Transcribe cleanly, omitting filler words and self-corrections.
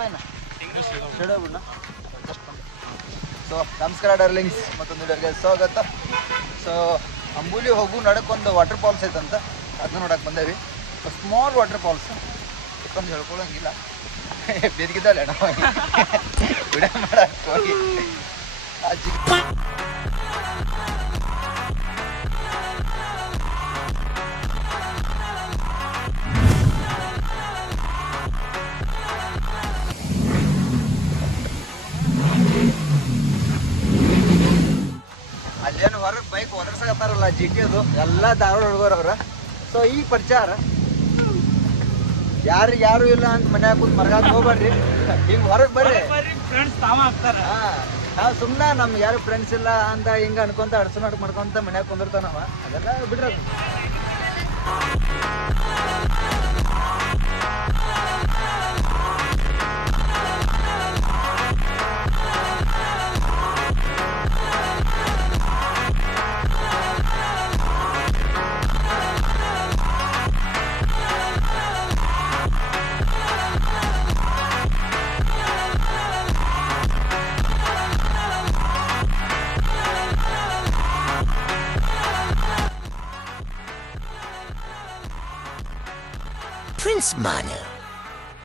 ಬೈನ so ನಮಸ್ಕಾರ darlings, ಮತ್ತೊಂದು ವಿಡಿಯೋಗೆ ಸ್ವಾಗತ. ಸೊ ಅಂಬೂಲಿ ಹೋಗು ನಡಕ್ಕೊಂದು ವಾಟರ್ ಫಾಲ್ಸ್ ಐತಂತ, ಅದನ್ನ ನೋಡಕ್ಕೆ ಬಂದೇವಿ. ಸ್ಮಾಲ್ ವಾಟರ್ ಫಾಲ್ಸ್ ಯಾಕಂದು ಹೇಳ್ಕೊಳಂಗಿಲ್ಲ, ಬೆದಗಿದ್ದಲ್ಲ ನಾವು ವಿಡಿಯೋ ಮಾಡಕ್ಕೆ ಹೋಗಿ ಅಲ್ಲೇನು ಹೊರಗೆ ಬೈಕ್ ಒದರ್ಸಕತ್ತಾರಲ್ಲ GT ಅದು ಎಲ್ಲ ಧಾರವಾಡ ಹುಡುಗರವ್ರ. ಸೊ ಈ ಪ್ರಚಾರ ಯಾರು ಇಲ್ಲ ಅಂತ ಮನ್ಯಾಗ ಕೂತ್ ಮರಗಾಕ್ ಹೋಗ್ಬರ್ರಿ, ಹಿಂಗೆ ಹೊರಗೆ ಬರ್ರಿ. ನಾವು ಸುಮ್ಮನೆ ನಮ್ಗೆ ಯಾರು ಫ್ರೆಂಡ್ಸ್ ಇಲ್ಲ ಅಂತ ಹಿಂಗೆ ಅನ್ಕೊಂತ ಅಡ್ಸನಾಡ್ ಮಾಡ್ಕೊಂತ ಮನ್ಯಾಗ ಕುಂದಿರ್ತಾನವ, ಅದೆಲ್ಲ ಬಿಡ್ರಿ. Prince Manu.